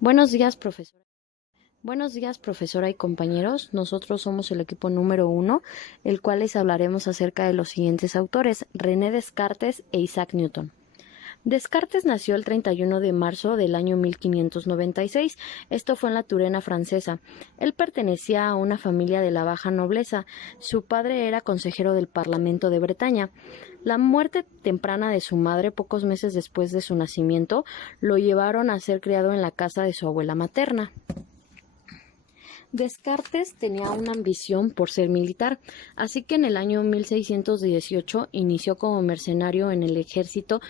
Buenos días, profesora. Buenos días, profesora y compañeros. Nosotros somos el equipo número 1, el cual les hablaremos acerca de los siguientes autores: René Descartes e Isaac Newton. Descartes nació el 31 de marzo del año 1596. Esto fue en la Turena francesa. Él pertenecía a una familia de la baja nobleza. Su padre era consejero del Parlamento de Bretaña. La muerte temprana de su madre, pocos meses después de su nacimiento, lo llevaron a ser criado en la casa de su abuela materna. Descartes tenía una ambición por ser militar, así que en el año 1618 inició como mercenario en el ejército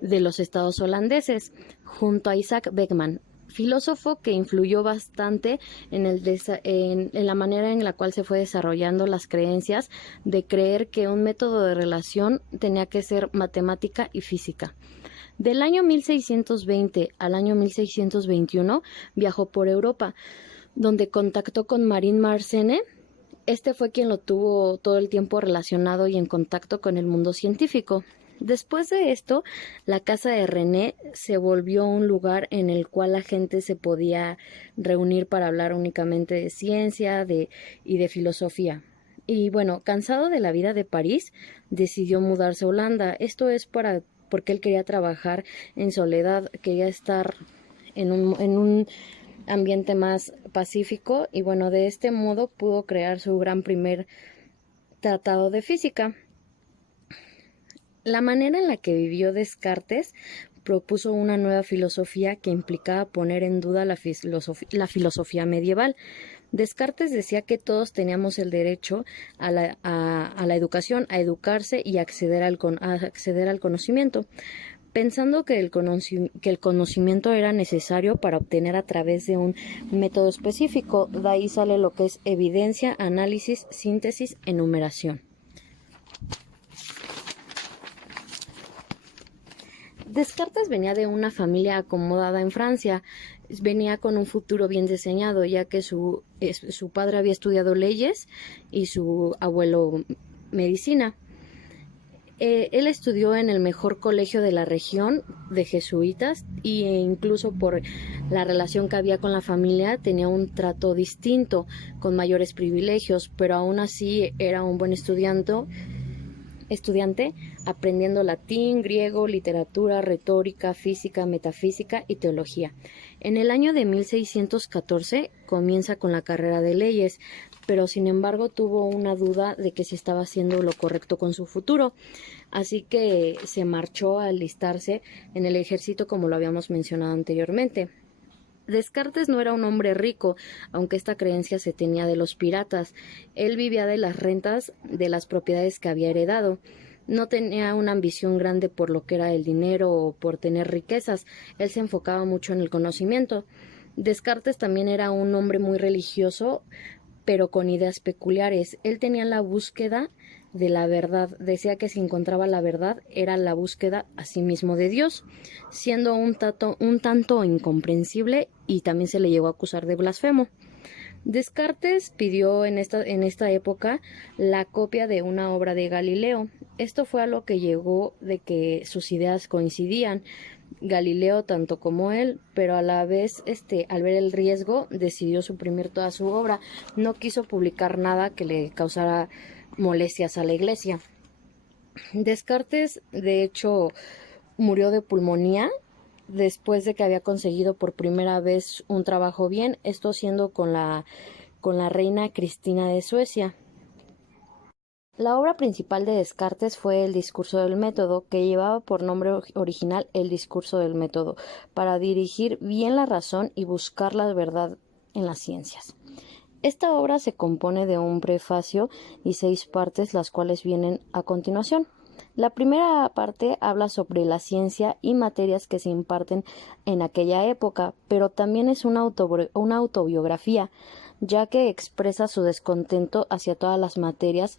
de los estados holandeses, junto a Isaac Beckman, filósofo que influyó bastante en la manera en la cual se fue desarrollando las creencias de creer que un método de relación tenía que ser matemática y física. Del año 1620 al año 1621 viajó por Europa, donde contactó con Marin Mersenne. Este fue quien lo tuvo todo el tiempo relacionado y en contacto con el mundo científico. Después de esto, la casa de René se volvió un lugar en el cual la gente se podía reunir para hablar únicamente de ciencia y de filosofía. Y bueno, cansado de la vida de París, decidió mudarse a Holanda. Esto es porque él quería trabajar en soledad, quería estar en un ambiente más pacífico, y bueno, de este modo pudo crear su gran primer tratado de física. La manera en la que vivió Descartes propuso una nueva filosofía que implicaba poner en duda la filosofía medieval. Descartes decía que todos teníamos el derecho a la educación, a educarse y a acceder al conocimiento, pensando que el conocimiento era necesario para obtener a través de un método específico. De ahí sale lo que es evidencia, análisis, síntesis, enumeración. Descartes venía de una familia acomodada en Francia. Venía con un futuro bien diseñado, ya que su padre había estudiado leyes y su abuelo medicina. Él estudió en el mejor colegio de la región de jesuitas, e incluso por la relación que había con la familia tenía un trato distinto, con mayores privilegios, pero aún así era un buen estudiante, aprendiendo latín, griego, literatura, retórica, física, metafísica y teología. En el año de 1614 comienza con la carrera de leyes, pero sin embargo tuvo una duda de que si estaba haciendo lo correcto con su futuro, así que se marchó a alistarse en el ejército, como lo habíamos mencionado anteriormente. Descartes no era un hombre rico, aunque esta creencia se tenía de los piratas. Él vivía de las rentas de las propiedades que había heredado. No tenía una ambición grande por lo que era el dinero o por tener riquezas. Él se enfocaba mucho en el conocimiento. Descartes también era un hombre muy religioso, pero con ideas peculiares. Él tenía la búsqueda de la verdad. Decía que si encontraba la verdad era la búsqueda a sí mismo de Dios, siendo un tanto incomprensible, y también se le llegó a acusar de blasfemo. Descartes pidió en esta época la copia de una obra de Galileo. Esto fue a lo que llegó de que sus ideas coincidían. Galileo tanto como él, pero a la vez, al ver el riesgo, decidió suprimir toda su obra. No quiso publicar nada que le causara molestias a la iglesia. Descartes, de hecho, murió de pulmonía después de que había conseguido por primera vez un trabajo bien, esto siendo con la reina Cristina de Suecia. La obra principal de Descartes fue el Discurso del Método, que llevaba por nombre original el Discurso del Método, para dirigir bien la razón y buscar la verdad en las ciencias. Esta obra se compone de un prefacio y 6 partes, las cuales vienen a continuación. La primera parte habla sobre la ciencia y materias que se imparten en aquella época, pero también es una autobiografía, ya que expresa su descontento hacia todas las materias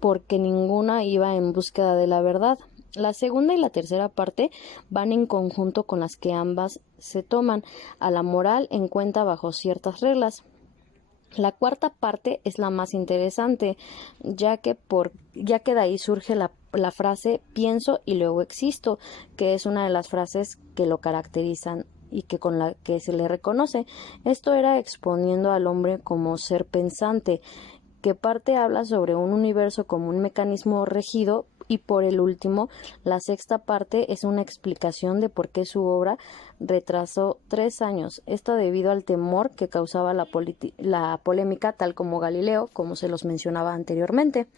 porque ninguna iba en búsqueda de la verdad. La segunda y la tercera parte van en conjunto con las que ambas se toman a la moral en cuenta bajo ciertas reglas. La cuarta parte es la más interesante, ya que de ahí surge la frase pienso y luego existo, que es una de las frases que lo caracterizan y que con la que se le reconoce. Esto era exponiendo al hombre como ser pensante, que parte habla sobre un universo como un mecanismo regido, y por el último, la sexta parte es una explicación de por qué su obra retrasó 3 años. Esto debido al temor que causaba la polémica, tal como Galileo, como se los mencionaba anteriormente.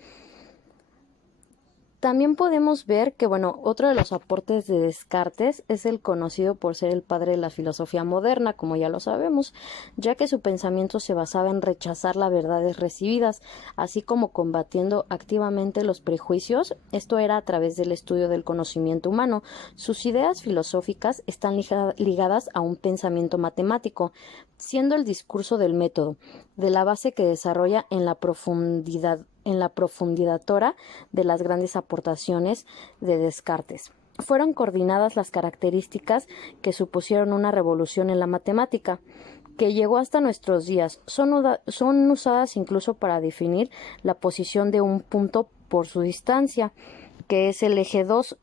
También podemos ver que, otro de los aportes de Descartes es el conocido por ser el padre de la filosofía moderna, como ya lo sabemos, ya que su pensamiento se basaba en rechazar las verdades recibidas, así como combatiendo activamente los prejuicios. Esto era a través del estudio del conocimiento humano. Sus ideas filosóficas están ligadas a un pensamiento matemático, siendo el discurso del método, de la base que desarrolla en la profundidad de las grandes aportaciones de Descartes. Fueron coordinadas las características que supusieron una revolución en la matemática, que llegó hasta nuestros días. Son usadas incluso para definir la posición de un punto por su distancia, que es el eje 2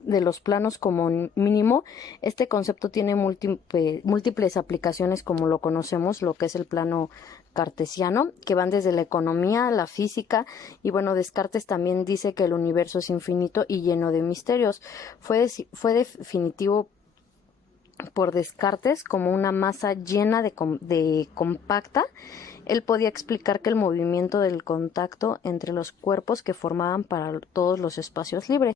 de los planos como mínimo. Este concepto tiene múltiples aplicaciones, como lo conocemos, lo que es el plano cartesiano, que van desde la economía, la física, y Descartes también dice que el universo es infinito y lleno de misterios. Fue definitivo por Descartes como una masa llena de compacta. Él podía explicar que el movimiento del contacto entre los cuerpos que formaban para todos los espacios libres.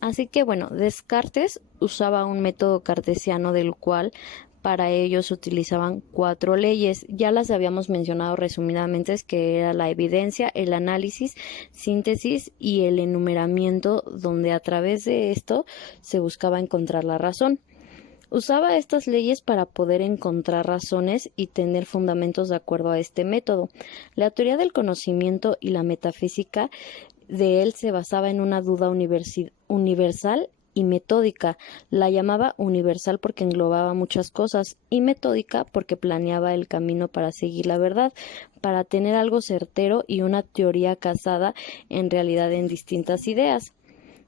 Así que Descartes usaba un método cartesiano del cual para ellos utilizaban 4 leyes. Ya las habíamos mencionado resumidamente, es que era la evidencia, el análisis, síntesis y el enumeramiento, donde a través de esto se buscaba encontrar la razón. Usaba estas leyes para poder encontrar razones y tener fundamentos de acuerdo a este método. La teoría del conocimiento y la metafísica de él se basaba en una duda universal y metódica. La llamaba universal porque englobaba muchas cosas, y metódica porque planeaba el camino para seguir la verdad, para tener algo certero y una teoría casada en realidad en distintas ideas.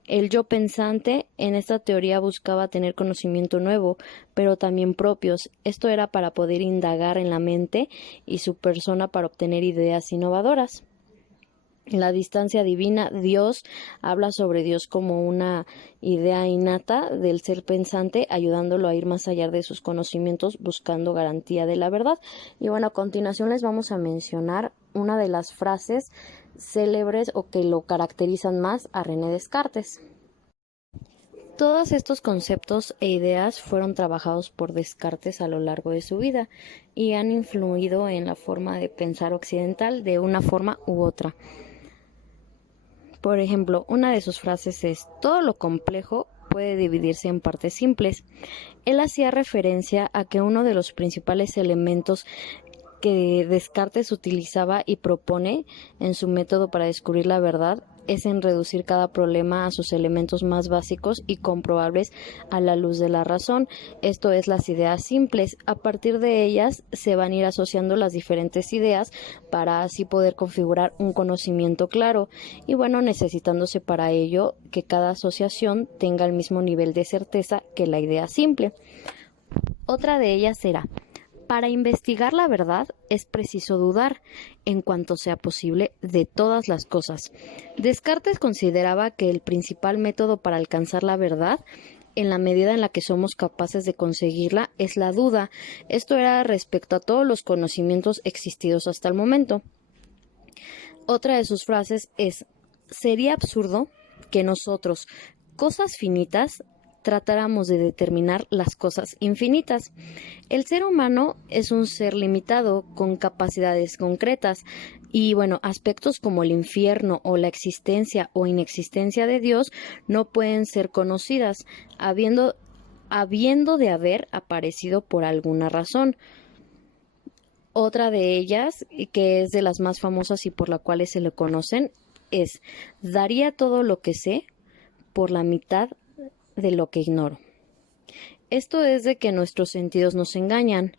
El yo pensante en esta teoría buscaba tener conocimiento nuevo, pero también propios. Esto era para poder indagar en la mente y su persona para obtener ideas innovadoras. La distancia divina, Dios, habla sobre Dios como una idea innata del ser pensante, ayudándolo a ir más allá de sus conocimientos, buscando garantía de la verdad. Y a continuación les vamos a mencionar una de las frases célebres o que lo caracterizan más a René Descartes. Todos estos conceptos e ideas fueron trabajados por Descartes a lo largo de su vida y han influido en la forma de pensar occidental de una forma u otra. Por ejemplo, una de sus frases es: todo lo complejo puede dividirse en partes simples. Él hacía referencia a que uno de los principales elementos que Descartes utilizaba y propone en su método para descubrir la verdad es en reducir cada problema a sus elementos más básicos y comprobables a la luz de la razón. Esto es, las ideas simples. A partir de ellas se van a ir asociando las diferentes ideas para así poder configurar un conocimiento claro, y necesitándose para ello que cada asociación tenga el mismo nivel de certeza que la idea simple. Otra de ellas será: para investigar la verdad es preciso dudar, en cuanto sea posible, de todas las cosas. Descartes consideraba que el principal método para alcanzar la verdad, en la medida en la que somos capaces de conseguirla, es la duda. Esto era respecto a todos los conocimientos existidos hasta el momento. Otra de sus frases es: sería absurdo que nosotros, cosas finitas, tratáramos de determinar las cosas infinitas. El ser humano es un ser limitado, con capacidades concretas, y aspectos como el infierno o la existencia o inexistencia de Dios no pueden ser conocidas, habiendo de haber aparecido por alguna razón. Otra de ellas, que es de las más famosas y por la cual se le conocen, es: daría todo lo que sé por la mitad de lo que ignoro. Esto es de que nuestros sentidos nos engañan.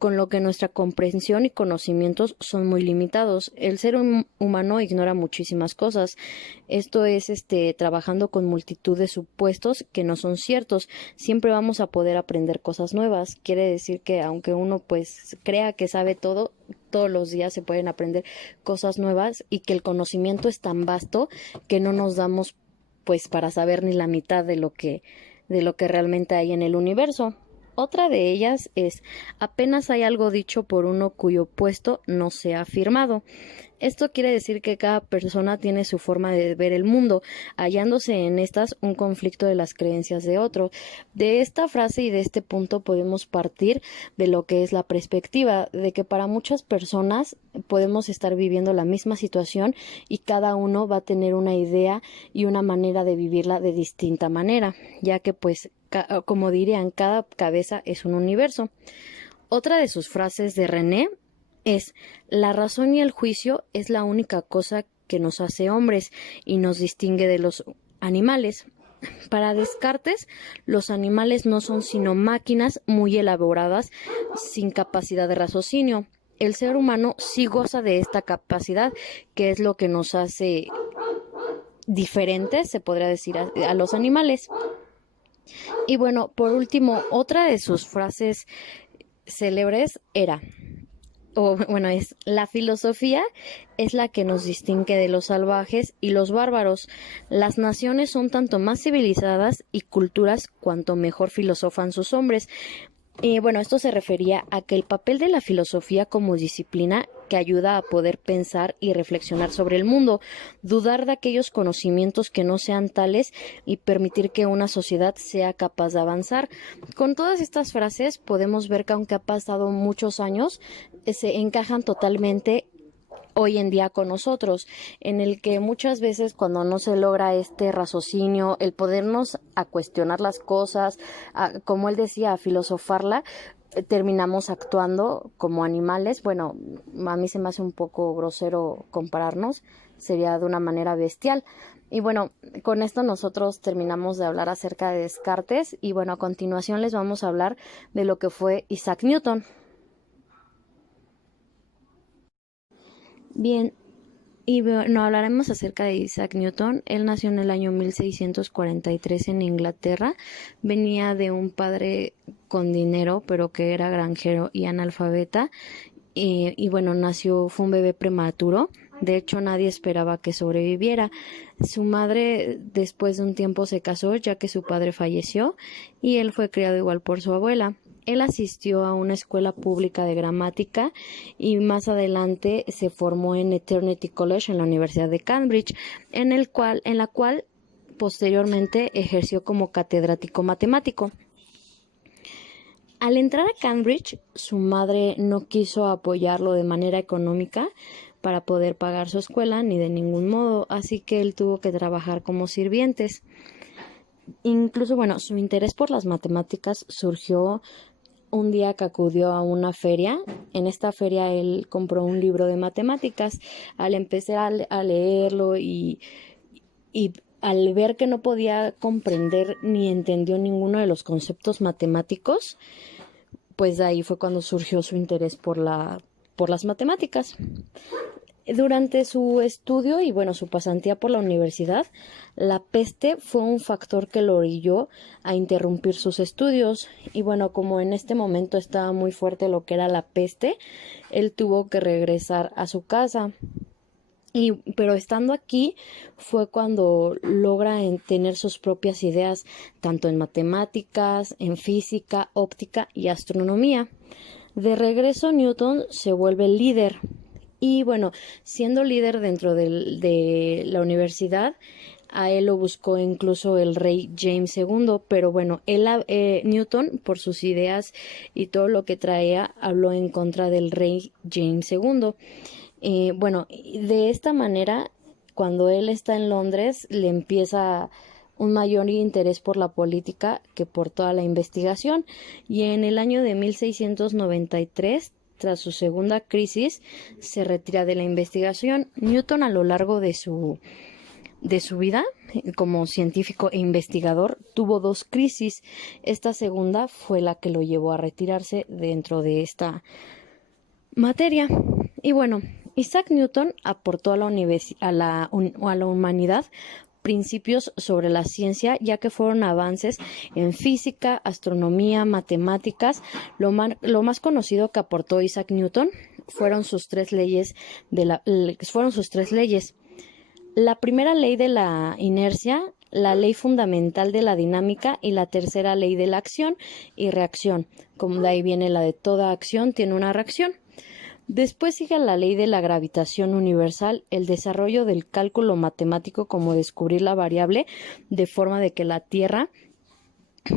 con lo que nuestra comprensión y conocimientos son muy limitados. El ser humano ignora muchísimas cosas. Esto es trabajando con multitud de supuestos que no son ciertos. Siempre vamos a poder aprender cosas nuevas. Quiere decir que aunque uno pues crea que sabe todo, todos los días se pueden aprender cosas nuevas y que el conocimiento es tan vasto que no nos damos pues para saber ni la mitad de lo que realmente hay en el universo. Otra de ellas es: apenas hay algo dicho por uno cuyo puesto no se ha afirmado. Esto quiere decir que cada persona tiene su forma de ver el mundo, hallándose en estas un conflicto de las creencias de otro. De esta frase y de este punto podemos partir de lo que es la perspectiva, de que para muchas personas podemos estar viviendo la misma situación y cada uno va a tener una idea y una manera de vivirla de distinta manera, ya que pues como dirían, cada cabeza es un universo. Otra de sus frases de René es: la razón y el juicio es la única cosa que nos hace hombres y nos distingue de los animales. Para Descartes, los animales no son sino máquinas muy elaboradas sin capacidad de raciocinio. El ser humano sí goza de esta capacidad, que es lo que nos hace diferentes, se podría decir, a los animales. Y bueno, por último, otra de sus frases célebres es: la filosofía es la que nos distingue de los salvajes y los bárbaros. Las naciones son tanto más civilizadas y culturas cuanto mejor filosofan sus hombres. Esto se refería a que el papel de la filosofía como disciplina que ayuda a poder pensar y reflexionar sobre el mundo, dudar de aquellos conocimientos que no sean tales y permitir que una sociedad sea capaz de avanzar. Con todas estas frases podemos ver que aunque ha pasado muchos años, se encajan totalmente hoy en día con nosotros, en el que muchas veces cuando no se logra este raciocinio, el podernos a cuestionar las cosas, como él decía, a filosofarla, terminamos actuando como animales. Bueno, a mí se me hace un poco grosero compararnos, sería de una manera bestial. Y bueno, con esto nosotros terminamos de hablar acerca de Descartes y bueno, a continuación les vamos a hablar de lo que fue Isaac Newton. Bien, y bueno, hablaremos acerca de Isaac Newton. Él nació en el año 1643 en Inglaterra. Venía de un padre con dinero, pero que era granjero y analfabeta. Fue un bebé prematuro. De hecho, nadie esperaba que sobreviviera. Su madre, después de un tiempo, se casó, ya que su padre falleció, y él fue criado igual por su abuela. Él asistió a una escuela pública de gramática y más adelante se formó en Eternity College en la Universidad de Cambridge, en la cual posteriormente ejerció como catedrático matemático. Al entrar a Cambridge, su madre no quiso apoyarlo de manera económica para poder pagar su escuela ni de ningún modo, así que él tuvo que trabajar como sirvientes. Incluso, su interés por las matemáticas surgió un día que acudió a una feria. En esta feria él compró un libro de matemáticas. Al empezar a leerlo y al ver que no podía comprender ni entendió ninguno de los conceptos matemáticos, pues de ahí fue cuando surgió su interés por las matemáticas. Durante su estudio y su pasantía por la universidad, la peste fue un factor que lo orilló a interrumpir sus estudios. Y como en este momento estaba muy fuerte lo que era la peste, él tuvo que regresar a su casa. Pero estando aquí fue cuando logra tener sus propias ideas, tanto en matemáticas, en física, óptica y astronomía. De regreso, Newton se vuelve líder. Y siendo líder dentro de la universidad, a él lo buscó incluso el rey James II, pero Newton, por sus ideas y todo lo que traía, habló en contra del rey James II. De esta manera, cuando él está en Londres, le empieza un mayor interés por la política que por toda la investigación, y en el año de 1693, tras su segunda crisis, se retira de la investigación. Newton, a lo largo de su de su vida como científico e investigador, tuvo dos crisis. Esta segunda fue la que lo llevó a retirarse dentro de esta materia. Y bueno, Isaac Newton aportó a la humanidad principios sobre la ciencia, ya que fueron avances en física, astronomía, matemáticas. Lo más conocido que aportó Isaac Newton fueron sus tres leyes. La primera ley de la inercia, la ley fundamental de la dinámica y la tercera ley de la acción y reacción. Como de ahí viene la de toda acción tiene una reacción. Después sigue la ley de la gravitación universal, el desarrollo del cálculo matemático como descubrir la variable de forma de que la Tierra,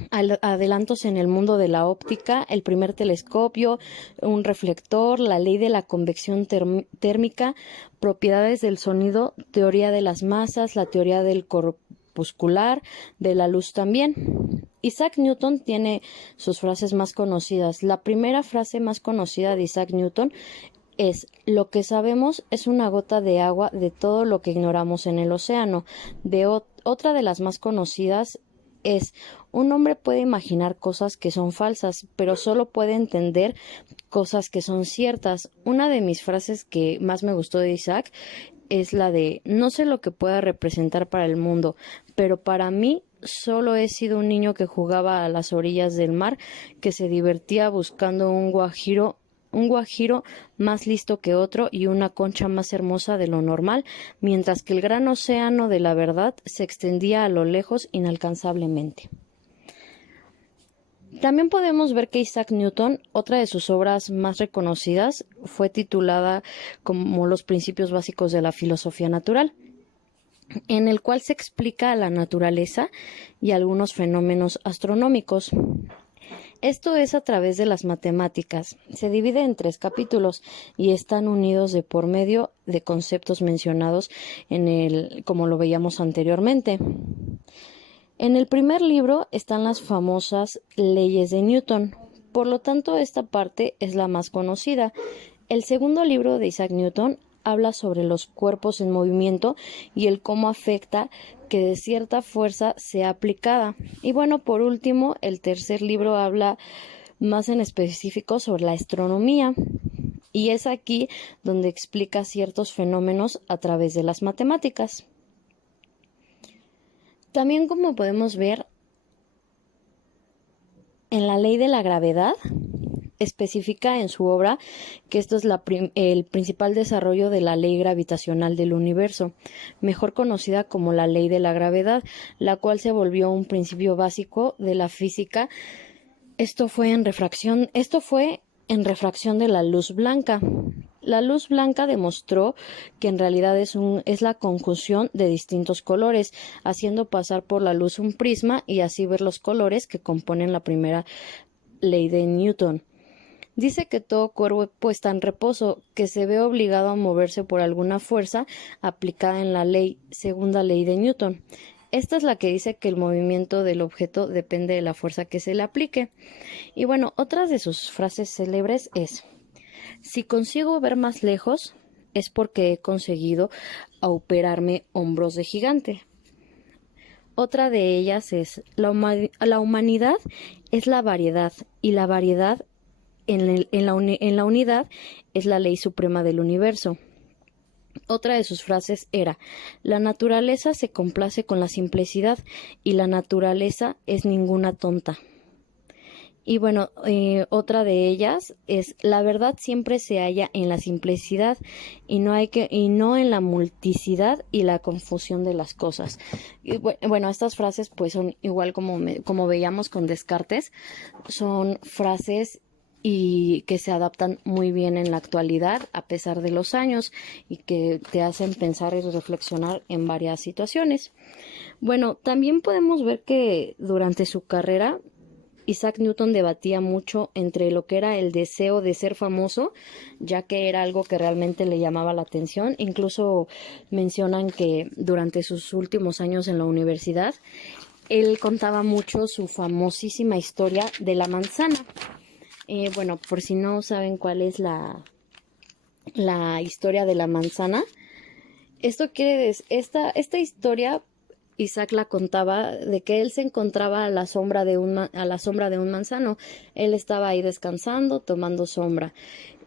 adelantos en el mundo de la óptica, el primer telescopio, un reflector, la ley de la convección térmica, propiedades del sonido, teoría de las masas, la teoría del corpuscular, de la luz también. Isaac Newton tiene sus frases más conocidas. La primera frase más conocida de Isaac Newton es: lo que sabemos es una gota de agua de todo lo que ignoramos en el océano. Otra de las más conocidas es: un hombre puede imaginar cosas que son falsas, pero solo puede entender cosas que son ciertas. Una de mis frases que más me gustó de Isaac es la de: no sé lo que pueda representar para el mundo, pero para mí solo he sido un niño que jugaba a las orillas del mar, que se divertía buscando un guajiro más listo que otro y una concha más hermosa de lo normal, mientras que el gran océano de la verdad se extendía a lo lejos inalcanzablemente. También podemos ver que Isaac Newton, otra de sus obras más reconocidas, fue titulada como Los principios básicos de la filosofía natural, en el cual se explica la naturaleza y algunos fenómenos astronómicos. Esto es a través de las matemáticas. Se divide en 3 capítulos y están unidos de por medio de conceptos mencionados como lo veíamos anteriormente. En el primer libro están las famosas leyes de Newton, por lo tanto esta parte es la más conocida. El segundo libro de Isaac Newton habla sobre los cuerpos en movimiento y el cómo afecta que de cierta fuerza sea aplicada. Y bueno, por último, el tercer libro habla más en específico sobre la astronomía, y es aquí donde explica ciertos fenómenos a través de las matemáticas. También, como podemos ver, en la ley de la gravedad especifica en su obra que esto es el principal desarrollo de la ley gravitacional del universo, mejor conocida como la ley de la gravedad, la cual se volvió un principio básico de la física. Esto fue en refracción de la luz blanca. La luz blanca demostró que en realidad es la conjunción de distintos colores, haciendo pasar por la luz un prisma y así ver los colores que componen la primera ley de Newton. Dice que todo cuerpo está en reposo, que se ve obligado a moverse por alguna fuerza aplicada en la segunda ley de Newton. Esta es la que dice que el movimiento del objeto depende de la fuerza que se le aplique. Y bueno, otra de sus frases célebres es: si consigo ver más lejos, es porque he conseguido auperarme hombros de gigante. Otra de ellas es: la humanidad es la variedad, y la variedad en la unidad es la ley suprema del universo. Otra de sus frases era: la naturaleza se complace con la simplicidad y la naturaleza es ninguna tonta. Y bueno, otra de ellas es: la verdad siempre se halla en la simplicidad y no en la multiplicidad y la confusión de las cosas. Y bueno, estas frases pues son igual como veíamos con Descartes, son frases y que se adaptan muy bien en la actualidad a pesar de los años y que te hacen pensar y reflexionar en varias situaciones. Bueno, también podemos ver que durante su carrera Isaac Newton debatía mucho entre lo que era el deseo de ser famoso, ya que era algo que realmente le llamaba la atención. Incluso mencionan que durante sus últimos años en la universidad, él contaba mucho su famosísima historia de la manzana. Bueno, por si no saben cuál es la historia de la manzana, Esto quiere decir, esta historia Isaac la contaba de que él se encontraba a la sombra de un manzano. Él estaba ahí descansando, tomando sombra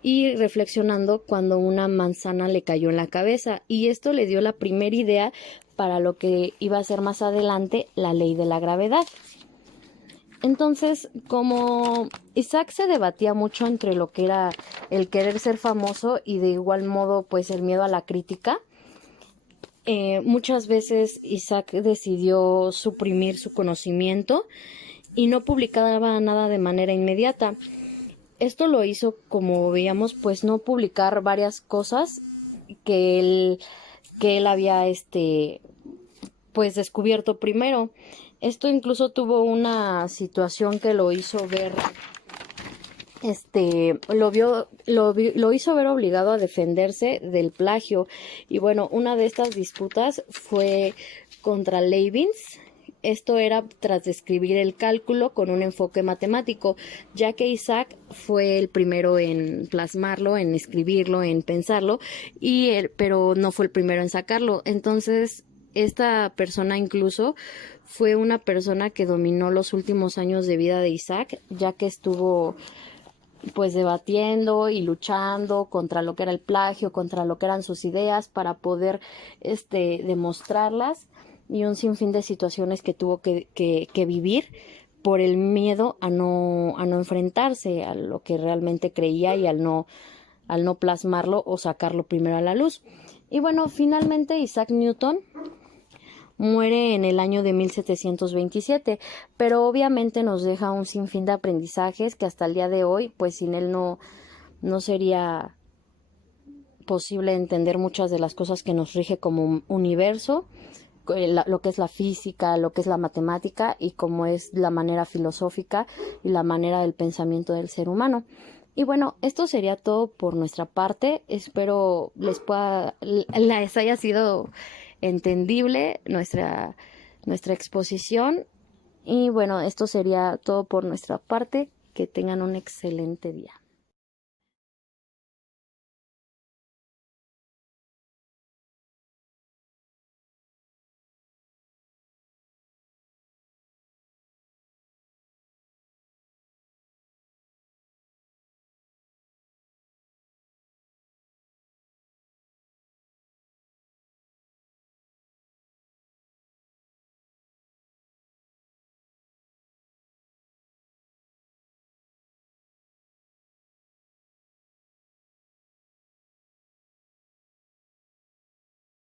y reflexionando cuando una manzana le cayó en la cabeza, y esto le dio la primera idea para lo que iba a ser más adelante la ley de la gravedad. Entonces, como Isaac se debatía mucho entre lo que era el querer ser famoso y de igual modo pues el miedo a la crítica, muchas veces Isaac decidió suprimir su conocimiento y no publicaba nada de manera inmediata. Esto lo hizo, como veíamos, pues no publicar varias cosas que él había pues descubierto primero. Esto incluso tuvo una situación que lo hizo ver, lo hizo ver obligado a defenderse del plagio. Y bueno, una de estas disputas fue contra Leibniz. Esto era tras describir el cálculo con un enfoque matemático, ya que Isaac fue el primero en plasmarlo, en escribirlo, en pensarlo, pero no fue el primero en sacarlo. Entonces, esta persona incluso fue una persona que dominó los últimos años de vida de Isaac, ya que estuvo pues debatiendo y luchando contra lo que era el plagio, contra lo que eran sus ideas para poder demostrarlas, y un sinfín de situaciones que tuvo que vivir por el miedo a no enfrentarse a lo que realmente creía y al no plasmarlo o sacarlo primero a la luz. Y bueno, finalmente Isaac Newton muere en el año de 1727, pero obviamente nos deja un sinfín de aprendizajes que hasta el día de hoy, pues sin él no sería posible entender muchas de las cosas que nos rige como universo, lo que es la física, lo que es la matemática y cómo es la manera filosófica y la manera del pensamiento del ser humano. Y bueno, esto sería todo por nuestra parte. Espero les haya sido entendible nuestra exposición. Y bueno, esto sería todo por nuestra parte. Que tengan un excelente día.